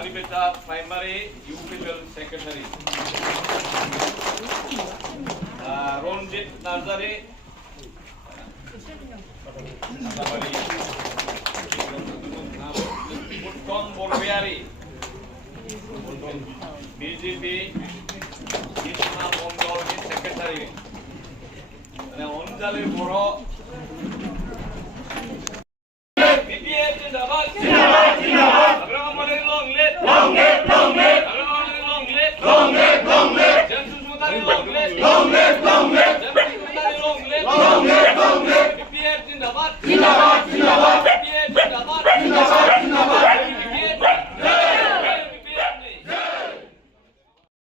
বালিবেতা primary UPPL secretary, রঞ্জিত নার্জারি উত্তম বড়বিহারী BJP Krishna Mondal secretary, মানে অঞ্জলি বড় BPF জিন্দাবাদ জিন্দাবাদ জিন্দাবাদ, আগ্রহ মানে long live long live long live, আগ্রহ মানে লং লিভ লং লিভ।